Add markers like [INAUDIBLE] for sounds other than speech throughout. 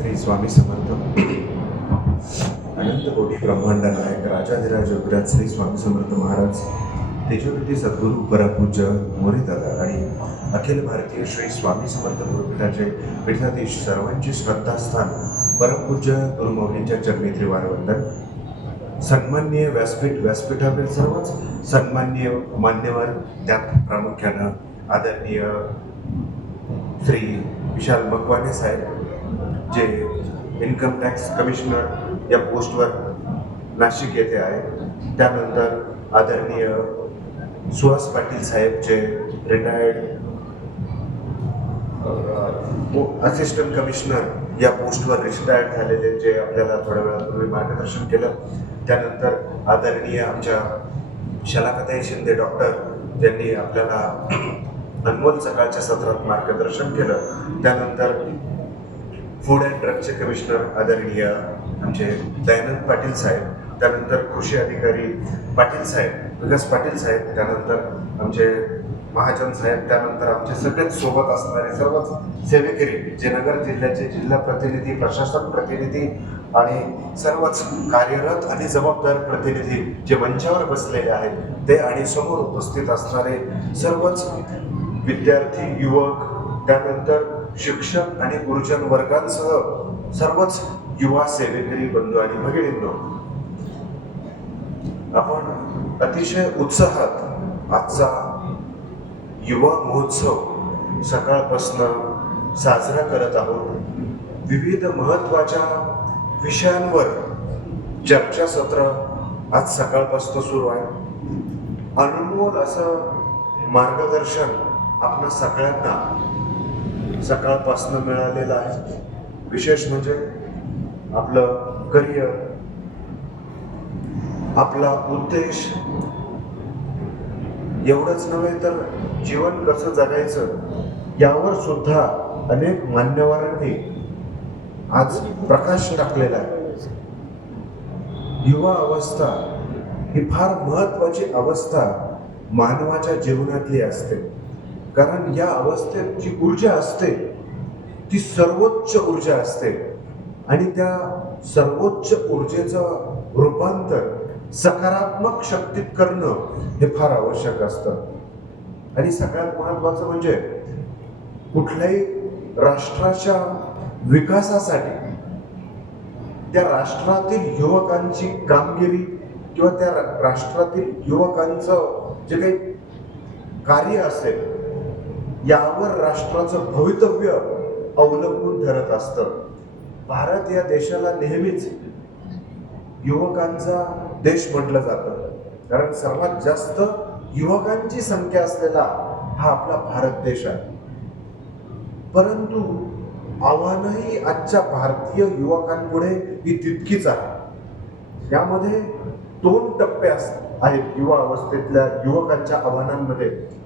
श्री स्वामी समर्थ. अनंत कोटी ब्रह्मांड नायक राजाधिराज योगराज श्री स्वामी समर्थ महाराज तेजोविधी सद्गुरू परमपूज्य मोरेदादा आणि अखिल भारतीय श्री स्वामी समर्थ गुरुपीठाचे पीठाधीश सर्वांचे श्रद्धास्थान परमपूज्य गुरुमौलींच्या चरणी त्रिवारवंदन. सन्मान्य व्यासपीठ व्यासपीठातील सर्वच सन्मान्य मान्यवर त्यात प्रामुख्यानं आदरणीय श्री विशाल मकवाने साहेब जे इन्कम टॅक्स कमिशनर या पोस्टवर नाशिक येथे आहे. त्यानंतर आदरणीय सुहास पाटील साहेब जे रिटायर्ड असिस्टंट कमिशनर या पोस्टवर रिटायर्ड झालेले जे आपल्याला थोड्या वेळापूर्वी मार्गदर्शन केलं. त्यानंतर आदरणीय आमच्या शलाकताई शिंदे डॉक्टर ज्यांनी आपल्याला [CLEARS THROAT] अनमोल सकाळच्या सत्रात मार्गदर्शन केलं. त्यानंतर फूड अँड ड्रगचे कमिशनर आदरणीय आमचे दयानंद पाटील साहेब त्यानंतर कृषी अधिकारी पाटील साहेब विकास पाटील साहेब त्यानंतर आमचे महाजन साहेब त्यानंतर आमचे सगळेच सोबत असणारे सर्वच सेवेकरी जे नगर जिल्ह्याचे जिल्हा प्रतिनिधी प्रशासन प्रतिनिधी आणि सर्वच कार्यरत आणि जबाबदार प्रतिनिधी जे मंचावर बसलेले आहेत ते आणि समोर उपस्थित असणारे सर्वच विद्यार्थी युवक त्यानंतर शिक्षक आणि गुरुजन वर्गांसह सर्वच युवा सेवेकरी बंधू आणि भगिनींनो आपण अतिशय उत्साहात आजचा युवा महोत्सव सकाळपासनं साजरा करत आहोत. विविध महत्त्वाच्या विषयांवर चर्चासत्र आज सकाळपासून सुरू आहे. अनमोल असं मार्गदर्शन आपल्या सगळ्यांना सकाळपासनं मिळालेलं आहे. विशेष म्हणजे आपलं करिअर आपला उद्देश. एवढंच नव्हे तर जीवन कसं जगायचं यावर सुद्धा अनेक मान्यवरांनी आज प्रकाश टाकलेला आहे. युवा अवस्था ही फार महत्वाची अवस्था मानवाच्या जीवनातली असते. कारण या अवस्थेत जी ऊर्जा असते ती सर्वोच्च ऊर्जा असते. आणि त्या सर्वोच्च ऊर्जेचं रूपांतर सकारात्मक शक्तीत करणं हे फार आवश्यक असतं. आणि सगळ्यात महत्वाचं म्हणजे कुठल्याही राष्ट्राच्या विकासासाठी त्या राष्ट्रातील युवकांची कामगिरी किंवा त्या राष्ट्रातील युवकांचं जे काही कार्य असेल यावर राष्ट्राचं भवितव्य अवलंबून ठरत असतं. भारत या देशाला नेहमीच युवकांचा देश म्हटलं जातं. कारण सर्वात जास्त युवकांची संख्या असलेला हा आपला भारत देश आहे. परंतु आव्हानही आजच्या भारतीय युवकांपुढे ही तितकीच आहे. यामध्ये दोन टप्पे अस आहेत युवा अवस्थेतल्या युवकांच्या आव्हानांमध्ये.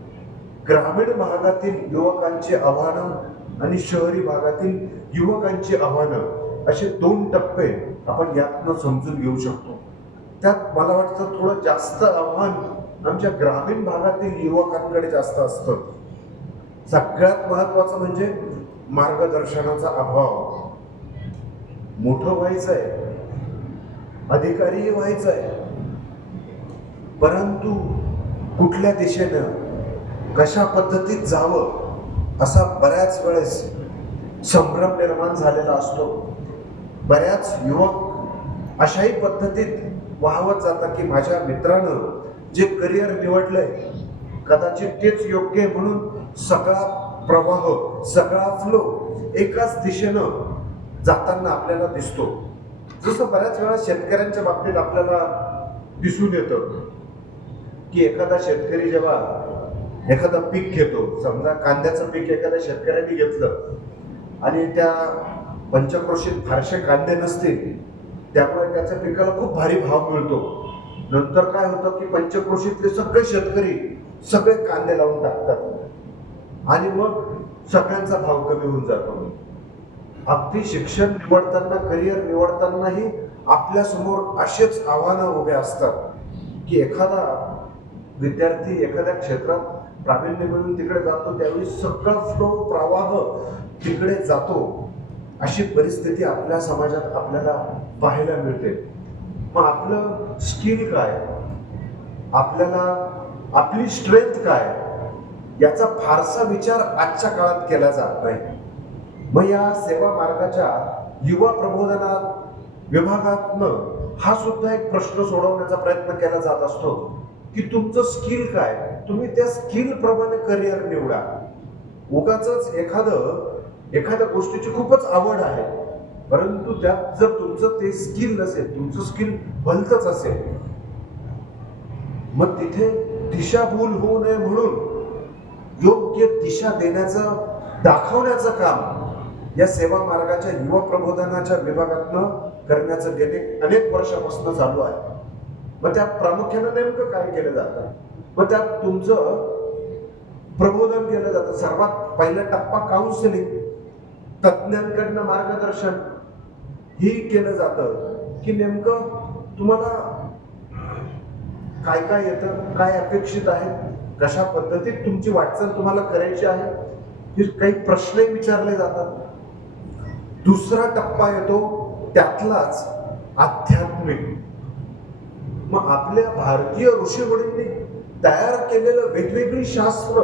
ग्रामीण भागातील युवकांचे आव्हानं आणि शहरी भागातील युवकांची आव्हानं असे दोन टप्पे आपण यातनं समजून घेऊ शकतो. त्यात मला वाटतं थोडं जास्त आव्हान आमच्या ग्रामीण भागातील युवकांकडे जास्त असतं. सगळ्यात महत्वाचं म्हणजे मार्गदर्शनाचा अभाव. मोठं व्हायचं आहे अधिकारीही व्हायचं आहे परंतु कुठल्या दिशेनं कशा पद्धतीत जावं असा बऱ्याच वेळेस संभ्रम निर्माण झालेला असतो. बऱ्याच युवक अशाही पद्धतीत वाहवत जातात की माझ्या मित्रानं जे करिअर निवडलंय कदाचित तेच योग्य आहे म्हणून सगळा प्रवाह सगळा फ्लो एकाच दिशेनं जाताना आपल्याला दिसतो. जसं बऱ्याच वेळा शेतकऱ्यांच्या बाबतीत आपल्याला दिसून येतं की एखादा शेतकरी जेव्हा एखादा पीक घेतो. समजा कांद्याचं पीक एखाद्या शेतकऱ्याने घेतलं आणि त्या पंचक्रोशीत फारसे कांदे नसतील त्यामुळे त्याच्या पिकाला खूप भारी भाव मिळतो. नंतर काय होतं की पंचक्रोशीतले सगळे शेतकरी सगळे कांदे लावून टाकतात. आणि मग सगळ्यांचा भाव कमी होऊन जातो. अगदी शिक्षण निवडताना करिअर निवडतानाही आपल्यासमोर असेच आव्हानं उभे असतात की एखादा विद्यार्थी एखाद्या क्षेत्रात प्रावीण्य मिळून तिकडे जातो त्यावेळी सगळा फ्लो प्रवाह तिकडे जातो. अशी परिस्थिती आपल्या समाजात आपल्याला पाहायला मिळते. मग आपलं स्किल काय? आपल्याला आपली स्ट्रेंथ काय? याचा फारसा विचार आजच्या काळात केला जात नाही. मग या सेवा मार्गाच्या युवा प्रबोधनात विभागातनं हा सुद्धा एक प्रश्न सोडवण्याचा प्रयत्न केला जात असतो. की तुमचं स्किल काय? तुम्ही त्या स्किल प्रमाणे करिअर निवडा. उगाच एखादं एखाद्या गोष्टीची खूपच आवड आहे. परंतु त्यात जर तुमचं ते स्किल नसेल तुमचं स्किल भलतच असेल मग तिथे दिशाभूल होऊ नये म्हणून योग्य दिशा देण्याचं दाखवण्याचं काम या सेवा मार्गाच्या युवा प्रबोधनाच्या विभागातनं करण्याचं गेले अनेक वर्षापासून चालू आहे. मग त्या प्रामुख्यानं नेमकं काय केलं जातं? मग त्यात तुमचं प्रबोधन केलं जातं. सर्वात पहिला टप्पा काउन्सिलिंग तज्ज्ञांकडनं मार्गदर्शन. ही केलं जातं. की नेमकं तुम्हाला काय काय येतं काय अपेक्षित आहे कशा पद्धतीत तुमची वाटचाल तुम्हाला करायची आहे हे काही प्रश्न विचारले जातात. दुसरा टप्पा येतो त्यातलाच आध्यात्मिक. मग आपल्या भारतीय ऋषीमुनींनी तयार केलेलं वेगवेगळी शास्त्र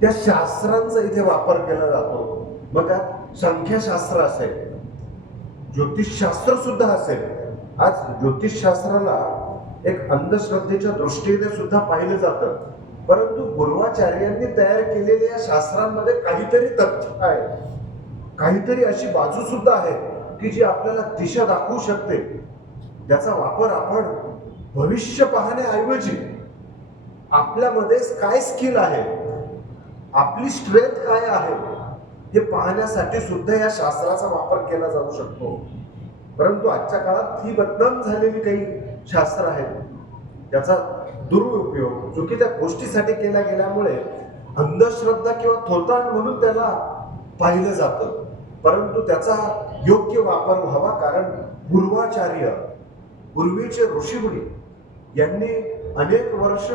त्या शास्त्रांचा इथे वापर केला जातो. मग त्यात संख्याशास्त्र असेल ज्योतिषशास्त्र सुद्धा असेल. आज ज्योतिषशास्त्राला एक अंधश्रद्धेच्या दृष्टीने सुद्धा पाहिलं जातं. परंतु पूर्वाचार्यांनी तयार केलेल्या या शास्त्रांमध्ये काहीतरी तथ्य आहे. काहीतरी अशी बाजू सुद्धा आहे की जी आपल्याला दिशा दाखवू शकते. त्याचा वापर आपण भविष्य पाहण्याऐवजी आपल्यामध्ये काय स्किल आहे? आपली स्ट्रेंथ काय आहे? हे पाहण्यासाठी सुद्धा या शास्त्राचा वापर केला जाऊ शकतो. परंतु आजच्या काळात ही बदनाम झालेली काही शास्त्र आहेत त्याचा दुरुपयोग चुकीच्या गोष्टीसाठी केला गेल्यामुळे अंधश्रद्धा किंवा थोतांड म्हणून त्याला पाहिलं जातं. परंतु त्याचा योग्य वापर व्हावा कारण पूर्वाचार्य पूर्वीचे ऋषीमुनी यांनी अनेक वर्ष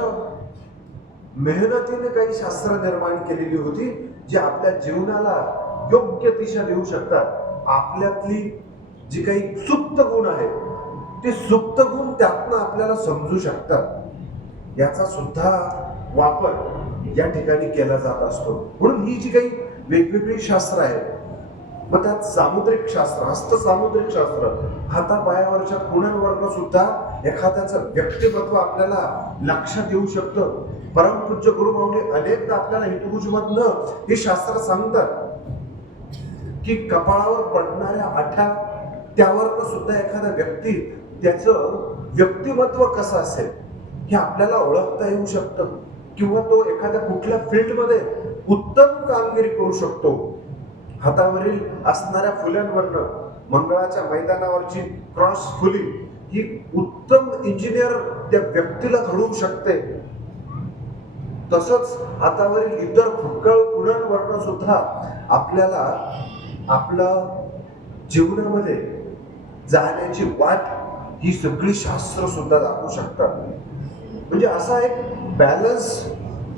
मेहनतीने काही शास्त्र निर्माण केलेली होती जी आपल्या जीवनाला योग्य दिशा देऊ शकतात. आपल्यातली जी काही सुप्त गुण आहेत ते सुप्त गुण त्यातनं आपल्याला समजू शकतात. याचा सुद्धा वापर या ठिकाणी केला जात असतो. म्हणून ही जी काही वेगवेगळी शास्त्र आहेत मग त्यात सामुद्रिक शास्त्र हस्त सामुद्रिक शास्त्र हातापायावरच्या खुणांवरनं सुद्धा एखाद्याचं व्यक्तिमत्व आपल्याला लक्षात येऊ शकतं. परमपूज्य गुरुमाऊली अनेकदा आपल्याला हितगुजमधनं हे शास्त्र सांगतात की कपाळावर पडणाऱ्या आठ्या त्यावरनं सुद्धा एखादा व्यक्ती त्याचं व्यक्तिमत्व कसं असेल हे आपल्याला ओळखता येऊ शकतं. किंवा तो एखाद्या कुठल्या फील्डमध्ये उत्तम कामगिरी करू शकतो. हातावरील असणाऱ्या फुल्यांवरनं मंगळाच्या मैदानावरची क्रॉस फुली ही उत्तम इंजिनियर त्या व्यक्तीला घडवू शकते. तसंच हातावरील इतर फुटकळ गुणांवरनं सुद्धा आपल्याला आपलं जीवनामध्ये जाण्याची वाट ही सगळी शास्त्र सुद्धा दाखवू शकतात. म्हणजे असा एक बॅलन्स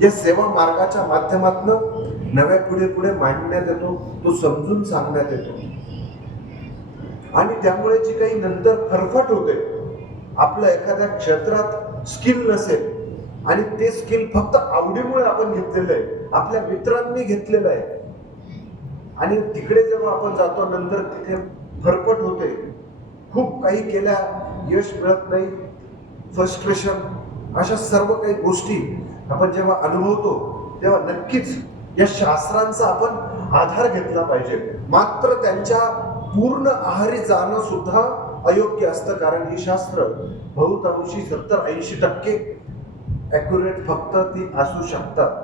या सेवा मार्गाच्या माध्यमातून नव्या पुढे पुढे मांडण्यात येतो तो समजून सांगण्यात येतो. आणि त्यामुळे जी काही नंतर फरफट होते आपलं एखाद्या क्षेत्रात स्किल नसेल आणि ते स्किल फक्त आवडीमुळे आपण घेतलेलं आहे आपल्या मित्रांनी घेतलेलं आहे. आणि तिकडे जेव्हा आपण जातो नंतर तिथे फरफट होते. खूप काही केल्या यश मिळत नाही फ्रस्ट्रेशन अशा सर्व काही गोष्टी आपण जेव्हा अनुभवतो तेव्हा नक्कीच या शास्त्रांचा आपण आधार घेतला पाहिजे. मात्र त्यांच्या पूर्ण आहारी जाणं सुद्धा अयोग्य असतं कारण ही शास्त्र बहुतांशी सत्तर ऐंशी टक्के ॲक्युरेट फक्त ती असू शकतात.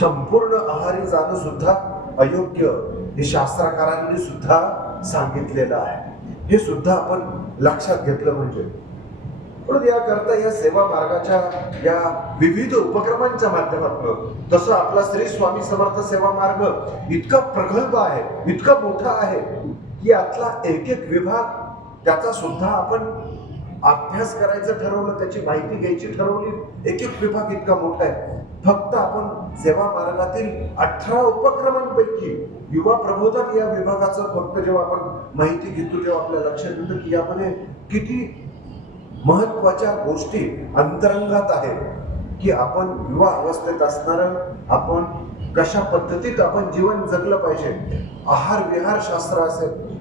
संपूर्ण आहारी जाणं सुद्धा अयोग्य हे शास्त्रकारांनी सुद्धा सांगितलेलं आहे. हे सुद्धा आपण लक्षात घेतलं म्हणजे म्हणून याकरता या सेवा मार्गाच्या या विविध उपक्रमांच्या माध्यमातून तसं आपला श्री स्वामी समर्थ सेवा मार्ग इतका प्रगल्भ आहे इतका मोठा आहे की यातला एक एक विभाग त्याचा सुद्धा आपण अभ्यास करायचं ठरवलं त्याची माहिती घ्यायची ठरवली एक एक विभाग इतका मोठा आहे. फक्त आपण सेवा मार्गातील अठरा उपक्रमांपैकी युवा प्रबोधन या विभागाचं फक्त जेव्हा आपण माहिती घेतो तेव्हा आपल्या लक्षात येतं की यामध्ये किती महत्त्वाच्या गोष्टी अंतरंगात आहेत. की आपण युवा अवस्थेत असणार आपण कशा पद्धतीत आपण जीवन जगलं पाहिजे आहार विहार शास्त्र असेल.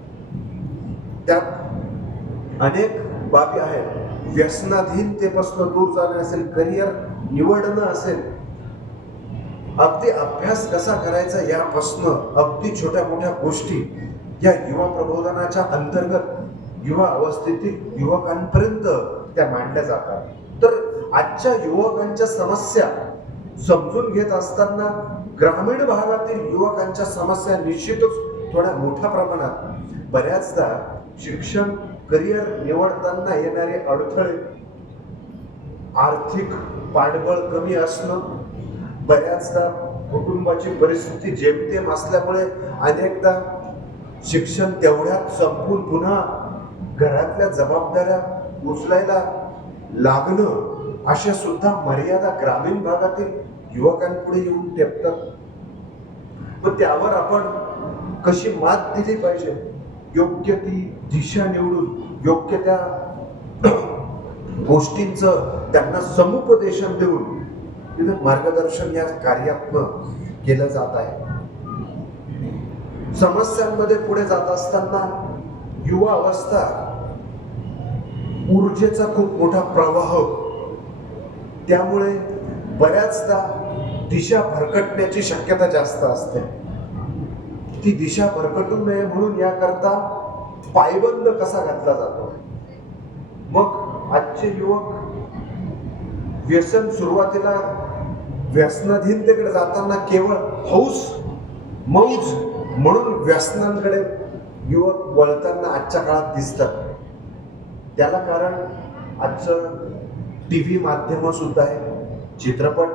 त्यात अनेक बाबी आहेत. व्यसनाधीनतेपासून दूर जाणे असेल करिअर निवडणं असेल. अगदी अभ्यास कसा करायचा यापासनं अगदी छोट्या मोठ्या गोष्टी या युवा प्रबोधनाच्या अंतर्गत युवा अवस्थेतील युवकांपर्यंत त्या मांडल्या जातात. तर आजच्या युवकांच्या समस्या समजून घेत असताना ग्रामीण भागातील युवकांच्या समस्या निश्चितच थोड्या मोठ्या प्रमाणात. बऱ्याचदा शिक्षण करिअर निवडताना येणारे अडथळे आर्थिक पाठबळ कमी असणं बऱ्याचदा कुटुंबाची परिस्थिती जेमतेम असल्यामुळे अनेकदा शिक्षण तेवढ्यात संपून पुन्हा घरातल्या जबाबदाऱ्या उचलायला लागणं अशा सुद्धा मर्यादा ग्रामीण भागातील युवकांपुढे येऊन टेपतात. मग त्यावर आपण कशी मात दिली पाहिजे? योग्य ती दिशा निवडून योग्य त्या [CLEARS THROAT] गोष्टींचं त्यांना समुपदेशन देऊन तिथं मार्गदर्शन या कार्यात्म केलं जात आहे. समस्यांमध्ये पुढे जात असताना युवा अवस्था ऊर्जेचा खूप मोठा प्रवाह त्यामुळे बऱ्याचदा दिशा भरकटण्याची शक्यता जास्त असते. ती दिशा भरकटू नये म्हणून याकरता पायबंद कसा घातला जातो? मग आजचे युवक व्यसन सुरुवातीला व्यसनाधीनतेकडे जाताना केवळ हौस मौज म्हणून व्यसनांकडे युवक वळताना आजच्या काळात दिसतात. त्याला कारण आजचं टी व्ही माध्यम सुद्धा आहे चित्रपट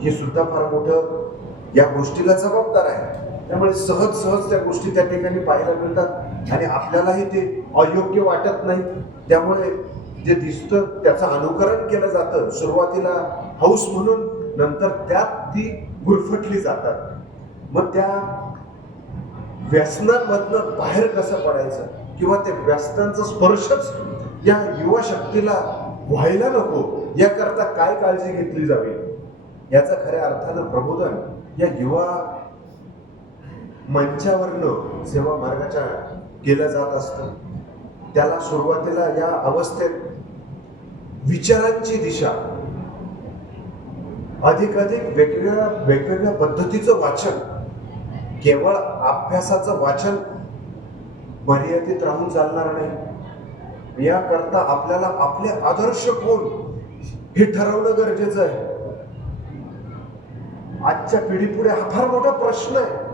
हे सुद्धा फार मोठं या गोष्टीला जबाबदार आहे. त्यामुळे सहज सहज त्या गोष्टी त्या ठिकाणी पाहायला मिळतात आणि आपल्यालाही ते अयोग्य वाटत नाही. त्यामुळे जे दिसतं त्याचं अनुकरण केलं जातं. सुरुवातीला हौस म्हणून नंतर त्यात ती गुरफटली जातात. मग त्या व्यसनांमधनं बाहेर कसं पडायचं? किंवा ते व्यसनांचा स्पर्शच या युवा शक्तीला व्हायला नको याकरता काय काळजी घेतली जावी? याचा खऱ्या अर्थानं प्रबोधन या युवा मंचावरनं सेवा मार्गाच्या केलं जात असतं. त्याला सुरुवातीला या अवस्थेत विचारांची दिशा अधिक अधिक वेगवेगळ्या वेगवेगळ्या पद्धतीचं वाचन केवळ अभ्यासाचं वाचन मर्यादित राहून चालणार नाही. याकरता आपल्याला आपले आदर्श कोण? हे ठरवणं गरजेचं आहे. आजच्या पिढीपुढे हा फार मोठा प्रश्न आहे.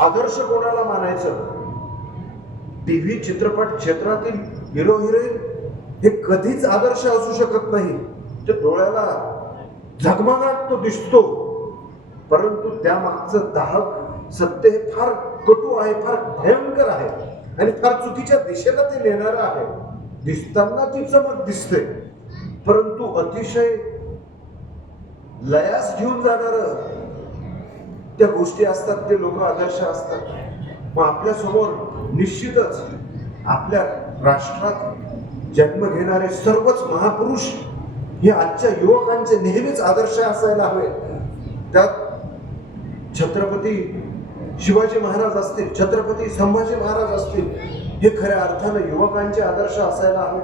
आदर्श कोणाला मानायचं? टीव्ही चित्रपट क्षेत्रातील हिरो हिरोईन हे कधीच आदर्श असू शकत नाही. ते डोळ्याला झगमगाट तो दिसतो. परंतु त्यामागचं दाहक सत्य हे फार कटू आहे फार भयंकर आहे. आणि फार चुकीच्या दिशेला ते नेणारं आहे. दिसताना ती चमक दिसते परंतु अतिशय लयास घेऊन जाणार त्या गोष्टी असतात ते लोक आदर्श असतात. मग आपल्यासमोर निश्चितच आपल्या राष्ट्रात जन्म घेणारे सर्वच महापुरुष हे आजच्या युवकांचे नेहमीच आदर्श असायला हवे. त्यात छत्रपती शिवाजी महाराज असतील छत्रपती संभाजी महाराज असतील हे खऱ्या अर्थानं युवकांचे आदर्श असायला हवे.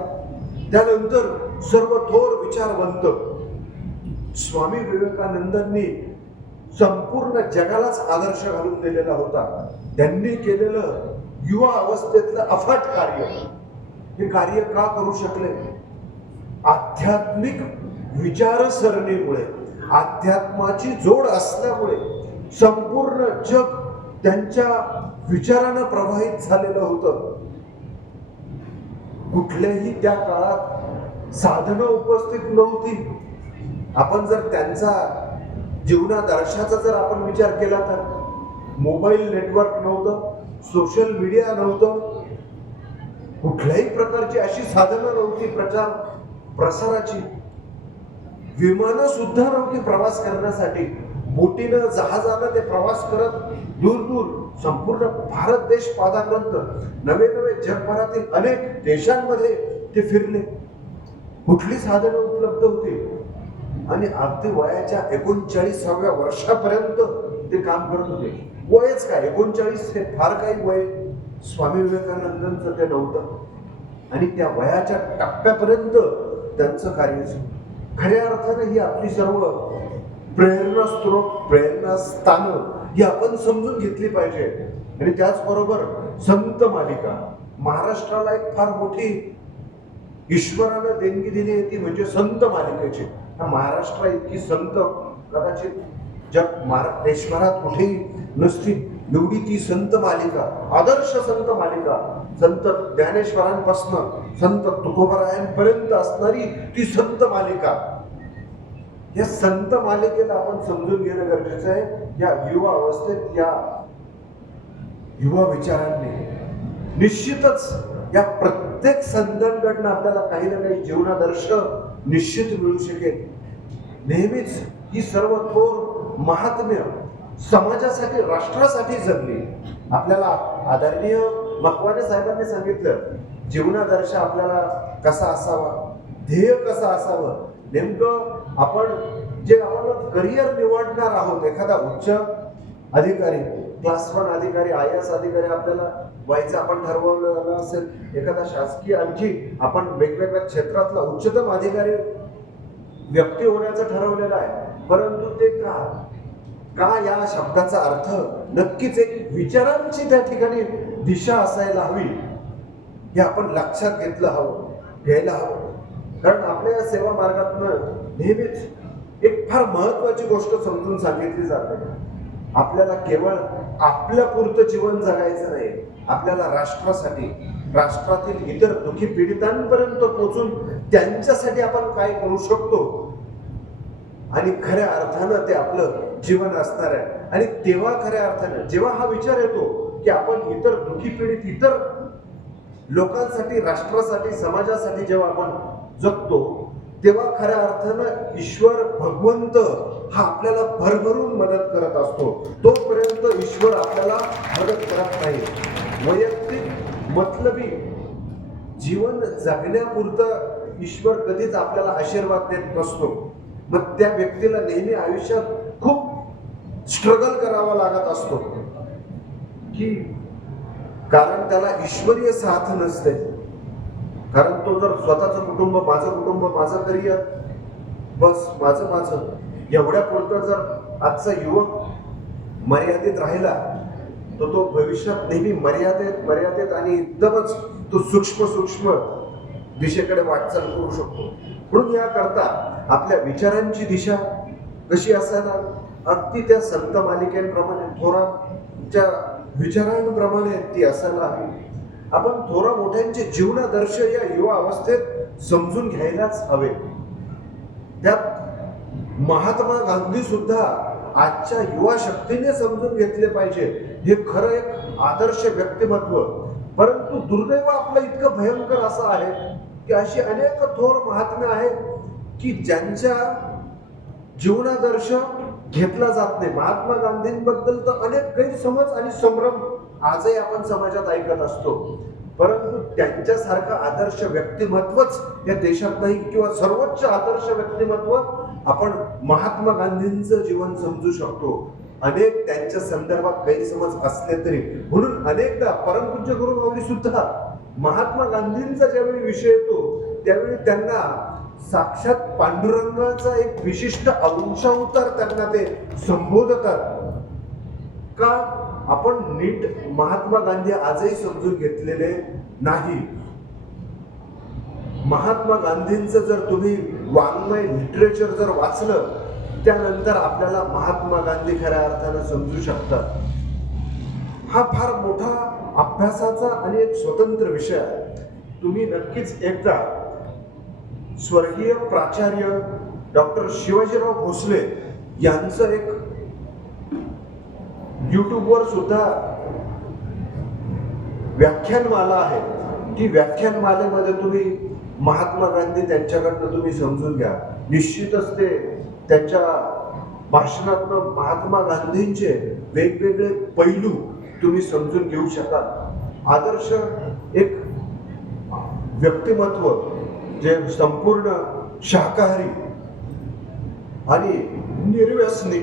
त्यानंतर सर्व थोर विचारवंत स्वामी विवेकानंदांनी संपूर्ण जगालाच आदर्श घालून दिलेला होता. त्यांनी केलेलं युवा अवस्थेतलं अफाट कार्य. हे कार्य का करू शकले? आध्यात्मिक विचारसरणीमुळे अध्यात्माची जोड असल्यामुळे संपूर्ण जग त्यांच्या विचारानं प्रभावित झालेलं होतं. कुठल्याही त्या काळात साधनं उपस्थित नव्हती. आपण जर त्यांचा जीवनादर्शाचा जर आपण विचार केला तर मोबाईल नेटवर्क नव्हतं सोशल मीडिया नव्हतं कुठल्याही प्रकारची अशी साधनं नव्हती प्रचार प्रसाराची. विमानं सुद्धा नव्हती प्रवास करण्यासाठी. बोटीनं जहाजानं ते प्रवास करत दूर दूर संपूर्ण भारत देश पादाक्रांत नवे नवे जगभरातील अनेक देशांमध्ये ते फिरले. कुठली साधनं उपलब्ध होती? आणि अगदी वयाच्या एकोणचाळीसाव्या वर्षापर्यंत ते काम करत होते. वयच काय? एकोणचाळीस हे फार काही वय स्वामी विवेकानंदांचं ते नव्हतं. आणि त्या वयाच्या टप्प्यापर्यंत त्यांचं कार्य खऱ्या अर्थाने ही आपली सर्व प्रेरणा स्त्रोत प्रेरणा स्थानं ही आपण समजून घेतली पाहिजे. आणि त्याचबरोबर संत मालिका महाराष्ट्राला एक फार मोठी ईश्वरानं देणगी दिली आहे ती म्हणजे संत मालिकेची. महाराष्ट्र इतकी संत कदाचित जग महारा देशभरात कुठेही नसती एवढी ती संत मालिका आदर्श संत मालिका संत ज्ञानेश्वरांपासनं संत तुकोबरायांपर्यंत असणारी ती संत मालिका. या संत मालिकेला आपण समजून घेणं गरजेचं आहे. या युवा अवस्थेत या युवा विचारांनी निश्चितच या प्रत्येक संतांकडनं आपल्याला काही ना काही जीवनादर्श निश्चित मिळू शकेल. नेहमीच ही सर्व थोर महात्म्य समाजासाठी राष्ट्रासाठी जगली आपल्याला आदरणीय मकवाने साहेबांनी सांगितलं जीवनादर्श आपल्याला कसा असावा ध्येय कसं असावं नेमकं आपण जे आपण करिअर निवडणार आहोत एखादा उच्च अधिकारी क्लास वन अधिकारी आय एस अधिकारी आपल्याला व्हायचं आपण ठरवलं असेल एखादा शासकीय आणखी आपण वेगवेगळ्या क्षेत्रातला उच्चतम अधिकारी व्यक्ती होण्याचं ठरवलेलं आहे. परंतु ते का? का या शब्दाचा अर्थ नक्कीच एक विचारांची त्या ठिकाणी दिशा असायला हवी हे आपण लक्षात घेतलं हवं घ्यायला हवं. कारण आपल्या या सेवा मार्गातनं नेहमीच एक फार महत्वाची गोष्ट समजून सांगितली जाते. आपल्याला केवळ आपल्या पुरतं जीवन जगायचं नाही आपल्याला राष्ट्रासाठी राष्ट्रातील इतर दुखी पीडितांपर्यंत पोहोचून त्यांच्यासाठी आपण काय करू शकतो? आणि खऱ्या अर्थानं ते आपलं जीवन असणार आहे. आणि तेव्हा खऱ्या अर्थानं जेव्हा हा विचार येतो की आपण इतर दुखी पीडित इतर लोकांसाठी राष्ट्रासाठी समाजासाठी जेव्हा आपण जगतो तेव्हा खऱ्या अर्थानं ईश्वर भगवंत हा आपल्याला भरभरून मदत करत असतो. तोपर्यंत ईश्वर आपल्याला मदत करत नाही. वैयक्तिक मतलबी जीवन जगण्यापुरतं ईश्वर कधीच आपल्याला आशीर्वाद देत नसतो. मग त्या व्यक्तीला नेहमी आयुष्यात खूप स्ट्रगल करावा लागत असतो. की कारण त्याला ईश्वरीय साथ नसते. कारण तो जर स्वतःचं कुटुंब माझं कुटुंब माझं करिअर बस माझं माझं एवढ्या पुरतं जर आजचा युवक मर्यादित राहिला तर तो भविष्यात नेहमी मर्यादित मर्यादित आणि एकदमच तो सूक्ष्म सूक्ष्म दिशेकडे वाटचाल करू शकतो. म्हणून याकरता आपल्या विचारांची दिशा कशी असायला अगदी त्या संत मालिकेप्रमाणे थोरांच्या विचारांप्रमाणे ती असायला हवी. आपण थोरा मोठ्यांचे जीवनादर्श या युवा अवस्थेत समजून घ्यायलाच हवे. त्यात महात्मा गांधी सुद्धा आजच्या युवा शक्तीने समजून घेतले पाहिजे. हे खरं एक आदर्श व्यक्तिमत्व. परंतु दुर्दैव आपलं इतकं भयंकर असं आहे की अशी अनेक थोर महात्मे आहेत की ज्यांच्या जीवनादर्श घेतला जात नाही. महात्मा गांधींबद्दल तर अनेक गैरसमज आणि संभ्रम आजही आपण समाजात ऐकत असतो. परंतु त्यांच्यासारखं आदर्श व्यक्तिमत्वच या देशात नाही किंवा सर्वोच्च आदर्श व्यक्तिमत्व आपण महात्मा गांधींचं जीवन समजू शकतो. अनेक त्यांच्या संदर्भात गैरसमज असले तरी. म्हणून अनेकदा परमपूज्य गुरुमाऊली सुद्धा महात्मा गांधींचा ज्यावेळी विषय येतो त्यावेळी त्यांना साक्षात पांडुरंगाचा एक विशिष्ट अंशावतार त्यांना ते संबोधतात. का आपण नीट महात्मा गांधी आजही समजून घेतलेले नाही? महात्मा गांधींचं जर तुम्ही वाङ्मय लिटरेचर जर वाचलं त्यानंतर आपल्याला महात्मा गांधी खऱ्या अर्थानं समजू शकतात. हा फार मोठा अभ्यासाचा आणि एक स्वतंत्र विषय आहे. तुम्ही नक्कीच एकदा स्वर्गीय प्राचार्य डॉक्टर शिवाजीराव भोसले यांचं एक युट्यूबवर सुद्धा व्याख्यानमाला आहे ती व्याख्यानमालेमध्ये तुम्ही महात्मा गांधी त्यांच्याकडनं तुम्ही समजून घ्या. निश्चितच ते त्यांच्या भाषणातनं महात्मा गांधींचे वेगवेगळे पैलू तुम्ही समजून घेऊ शकाल. आदर्श एक व्यक्तिमत्व जे संपूर्ण शाकाहारी आणि निर्व्यसनी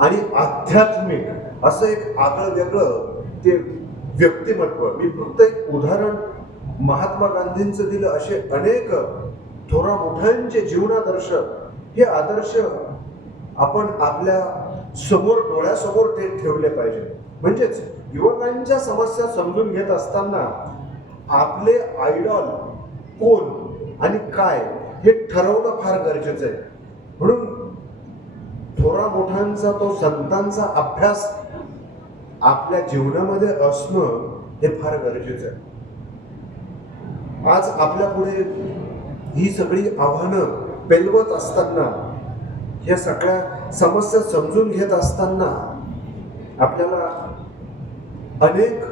आणि आध्यात्मिक असं एक आगळं वेगळं ते व्यक्तिमत्व. मी फक्त एक उदाहरण महात्मा गांधींचं दिलं. असे अनेक थोरा मोठ्यांचे जीवनादर्श हे आदर्श आपण आपल्यासमोर डोळ्यासमोर ते ठेवले पाहिजे. म्हणजेच युवकांच्या समस्या समजून घेत असताना आपले आयडॉल कोण आणि काय हे ठरवणं फार गरजेचं आहे. म्हणून थोरा मोठ्यांचा तो संतांचा अभ्यास आपल्या जीवनामध्ये असणं हे फार गरजेचं आहे. आज आपल्या पुढे ही सगळी आव्हानं पेलवत असताना या सगळ्या समस्या समजून घेत असताना आपल्याला अनेक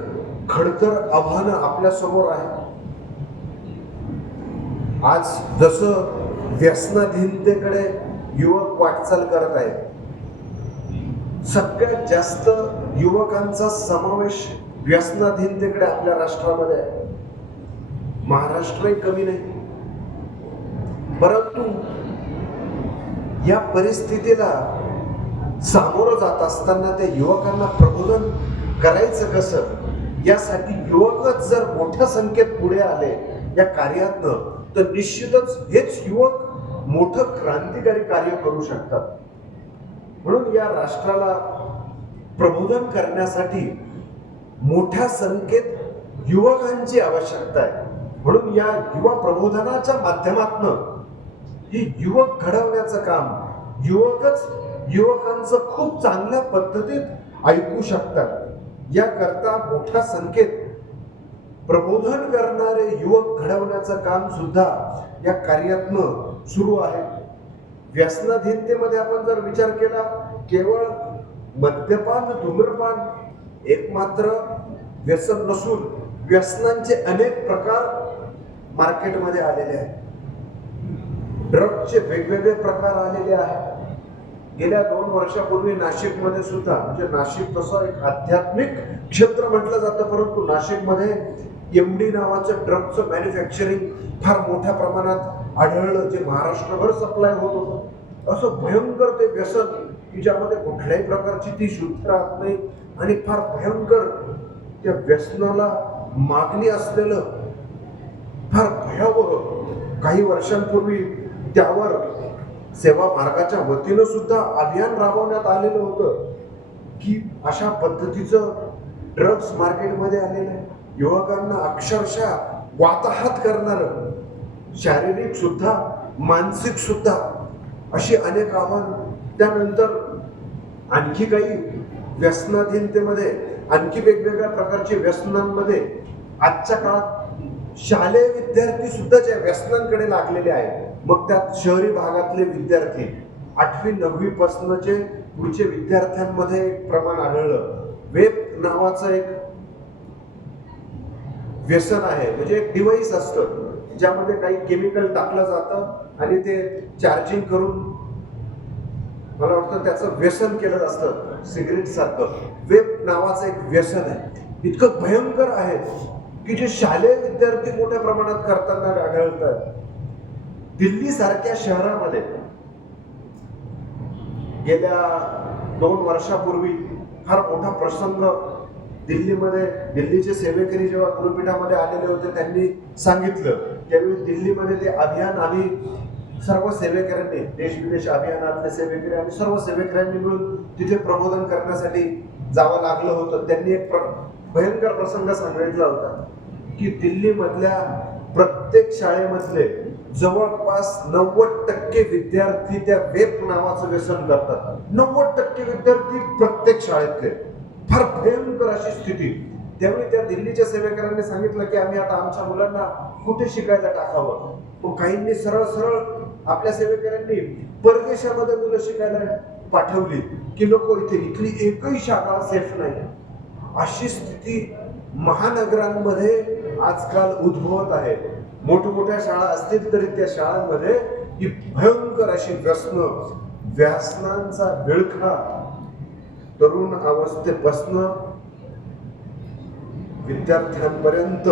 खडतर आव्हानं आपल्यासमोर आहेत. आज जसं व्यसनाधीनतेकडे युवक वाटचाल करत आहेत. सगळ्यात जास्त युवकांचा समावेश व्यसनाधीनतेकडे आपल्या राष्ट्रामध्ये आहे. महाराष्ट्रही कमी नाही. परंतु या परिस्थितीला सामोरं जात असताना त्या युवकांना प्रबोधन करायचं कसं? यासाठी युवकच जर मोठ्या संख्येत पुढे आले या कार्यातनं तर निश्चितच हेच युवक मोठं क्रांतिकारी कार्य करू शकतात. म्हणून या राष्ट्राला प्रबोधन करण्यासाठी मोठ्या संख्येत युवकांची आवश्यकता आहे. म्हणून या युवा प्रबोधनाच्या माध्यमातनं हे युवक घडवण्याचं काम युवकच युवकांचं खूप चांगल्या पद्धतीत ऐकू शकतात. याकरता मोठ्या संख्येत प्रबोधन करणारे युवक घडवण्याचं काम सुद्धा या कार्यातनं सुरू आहे. व्यसनाधीनतेमध्ये आपण जर विचार केला केवळ मद्यपान धूम्रपान एक मात्र व्यसन नसून व्यसनांचे अनेक प्रकार मार्केटमध्ये आलेले आहेत. ड्रगचे वेगवेगळे प्रकार आलेले आहेत. गेल्या दोन वर्षापूर्वी नाशिकमध्ये सुद्धा म्हणजे नाशिक तसं एक आध्यात्मिक क्षेत्र म्हटलं जातं परंतु नाशिकमध्ये एमडी नावाचं ड्रगचं मॅन्युफॅक्चरिंग फार मोठ्या प्रमाणात आढळलं जे महाराष्ट्रभर सप्लाय होत होतं. असं भयंकर ते व्यसन की ज्यामध्ये कुठल्याही प्रकारची ती शुद्ध राहत नाही. आणि फार भयंकर त्या व्यसनाला मागणी असलेलं फार भयावह काही वर्षांपूर्वी त्यावर सेवा मार्गाच्या वतीनं सुद्धा अभियान राबवण्यात आलेलं होतं की अशा पद्धतीचं ड्रग्स मार्केटमध्ये आलेलं आहे. युवकांना अक्षरशः वाताहात करणारं शारीरिक सुद्धा मानसिक सुद्धा अशी अनेक आव्हान त्यानंतर आणखी काही व्यसनाधीनतेमध्ये आणखी वेगवेगळ्या प्रकारचे व्यसनांमध्ये आजच्या काळात शालेय विद्यार्थी सुद्धा ज्या व्यसनांकडे लागलेले आहेत मग त्यात शहरी भागातले विद्यार्थी आठवी नववी पासूनचे पुढचे विद्यार्थ्यांमध्ये एक प्रमाण आढळलं. वेब नावाचं एक व्यसन आहे म्हणजे एक डिव्हाइस असतं. ज्यामध्ये काही केमिकल टाकलं जातं आणि ते चार्जिंग करून मला वाटतं त्याचं व्यसन केलं असतं सिगरेट सारखं. वेब नावाचं एक व्यसन आहे. इतकं भयंकर आहे की जे शालेय विद्यार्थी मोठ्या प्रमाणात करताना आढळतात. दिल्ली सारख्या शहरामध्ये गेल्या दोन वर्षापूर्वी फार मोठा प्रसंग दिल्लीमध्ये दिल्लीचे सेवेकरी जेव्हा गुरुपीठामध्ये आलेले होते त्यांनी सांगितलं. त्यावेळी दिल्लीमध्ये ते अभियान आम्ही सर्व सेवेकऱ्यांनी देश विदेश अभियानातले सेवेकरी आणि सर्व सेवेकऱ्यांनी मिळून तिथे प्रबोधन करण्यासाठी जावं लागलं होतं. त्यांनी एक प्र भयंकर प्रसंग सांगितला होता की दिल्लीमधल्या प्रत्येक शाळेमधले जवळपास नव्वद टक्के विद्यार्थी त्या वेप नावाचं व्यसन करतात. नव्वद टक्के विद्यार्थी प्रत्येक शाळेतले. फार भयंकर अशी स्थिती. त्यावेळी त्या दिल्लीच्या सेवेकरांनी सांगितलं की आम्ही आता आमच्या मुलांना कुठे शिकायला टाकावं? मग काहींनी सरळ सरळ आपल्या सेवेकऱ्यांनी परदेशामध्ये मुलं शिकायला पाठवली की नको इथे इथली एकही शाळा सेफ नाही. अशी स्थिती महानगरांमध्ये आजकाल उद्भवत आहे. मोठमोठ्या शाळा असतील तरी त्या शाळांमध्ये ही भयंकर अशी व्यसन व्यसनांचा विळखा तरुण अवस्थेपासनं विद्यार्थ्यांपर्यंत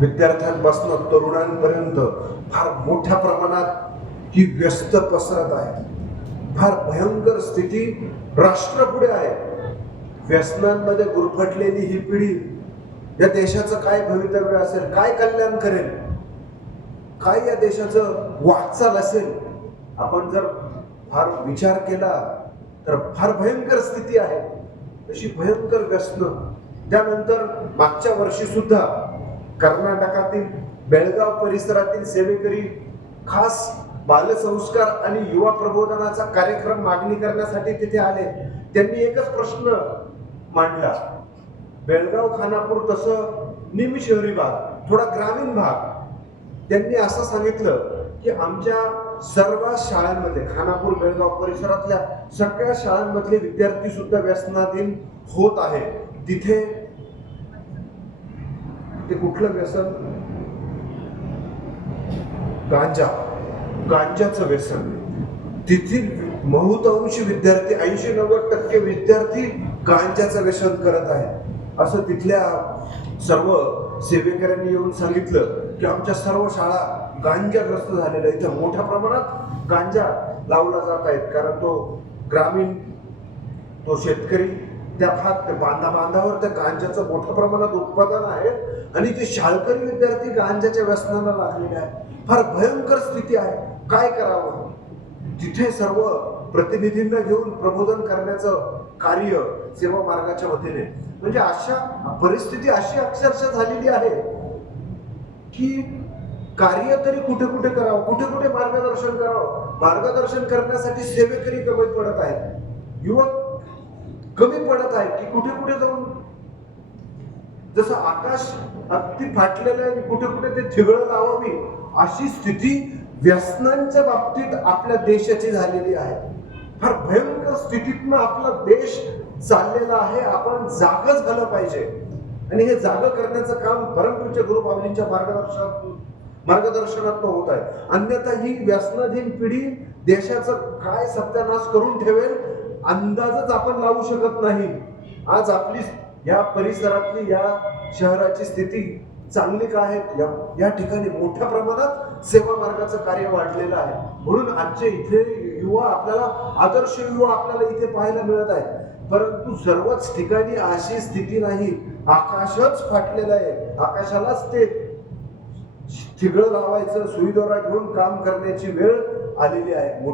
विद्यार्थ्यांपासून तरुणांपर्यंत फार मोठ्या प्रमाणात ही व्यस्त पसरत आहे. फार भयंकर स्थिती राष्ट्रपुढे आहे. व्यसनांमध्ये गुरफटलेली ही पिढी या देशाचं काय भवितव्य असेल काय कल्याण करेल काय या देशाचं वाटचाल असेल आपण जर फार विचार केला तर फार भयंकर स्थिती आहे. अशी भयंकर व्यसन त्यानंतर मागच्या वर्षी सुद्धा कर्नाटकातील बेळगाव परिसरातील सेवेकरी खास बालसंस्कार आणि युवा प्रबोधनाचा कार्यक्रम मागणी करण्यासाठी तिथे आले. त्यांनी एकच प्रश्न मांडला. बेळगाव खानापूर तसं निमी शहरी भाग थोडा ग्रामीण भाग. त्यांनी असं सांगितलं की आमच्या सर्व शाळांमध्ये खानापूर बेळगाव परिसरातल्या सगळ्या शाळांमधले विद्यार्थी सुद्धा व्यसनाधीन होत आहे तिथे ते कुठलं व्यसन? गांजा. गांजाचं व्यसन. तिथील बहुतांश विद्यार्थी ऐंशी नव्वद टक्के विद्यार्थी गांजाचं व्यसन करत आहे असं तिथल्या सर्व सेवेकऱ्यांनी येऊन सांगितलं की आमच्या सर्व शाळा गांजाग्रस्त झालेल्या इथं मोठ्या प्रमाणात गांजा लावला जात आहेत. कारण तो ग्रामीण तो शेतकरी त्या फार बांधा बांधावर त्या गांजाचं मोठ्या प्रमाणात उत्पादन आहे आणि ते शाळकरी विद्यार्थी गांजाच्या व्यसनाला लागलेले आहे. फार भयंकर स्थिती आहे. काय करावं? तिथे सर्व प्रतिनिधींना घेऊन प्रबोधन करण्याचं कार्य सेवा मार्गाच्या वतीने. म्हणजे अशा परिस्थिती अशी अक्षरशः झालेली आहे की कार्य तरी कुठे कुठे करावं? कुठे कुठे मार्गदर्शन करावं? मार्गदर्शन करण्यासाठी सेवेकरी कमी पडत आहेत. युवक कमी पडत आहे की कुठे कुठे जाऊन? जसं आकाश अगदी फाटलेलं आहे आणि कुठे कुठे ते थिगळं लावावी अशी स्थिती व्यसनांच्या बाबतीत आपल्या देशाची झालेली आहे. फार भयंकर स्थितीतनं आपला देश चाललेला आहे आपण जागच झालं पाहिजे. आणि हे जाग करण्याचं काम परमपूज्य गुरु बाबलींच्या मार्गदर्शनातून मार्गदर्शनातून होत आहे. अन्यथा ही व्यसनाधीन पिढी देशाचं काय सत्यानाश करून ठेवेल अंदाजच आपण लावू शकत नाही. आज आपली या परिसरातली या शहराची स्थिती चांगली का आहे? या या ठिकाणी मोठ्या प्रमाणात सेवा मार्गाचं कार्य वाढलेलं आहे. म्हणून आजचे इथे युवा आपल्याला आदर्श युवा आपल्याला इथे पाहायला मिळत आहे परंतु सर्वच ठिकाणी अशी स्थिती नाही. आकाशच फाटलेलं आहे. आकाशालाच ते ठिगळ लावायचं सुईदोरा घेऊन काम करण्याची वेळ आलेली आहे.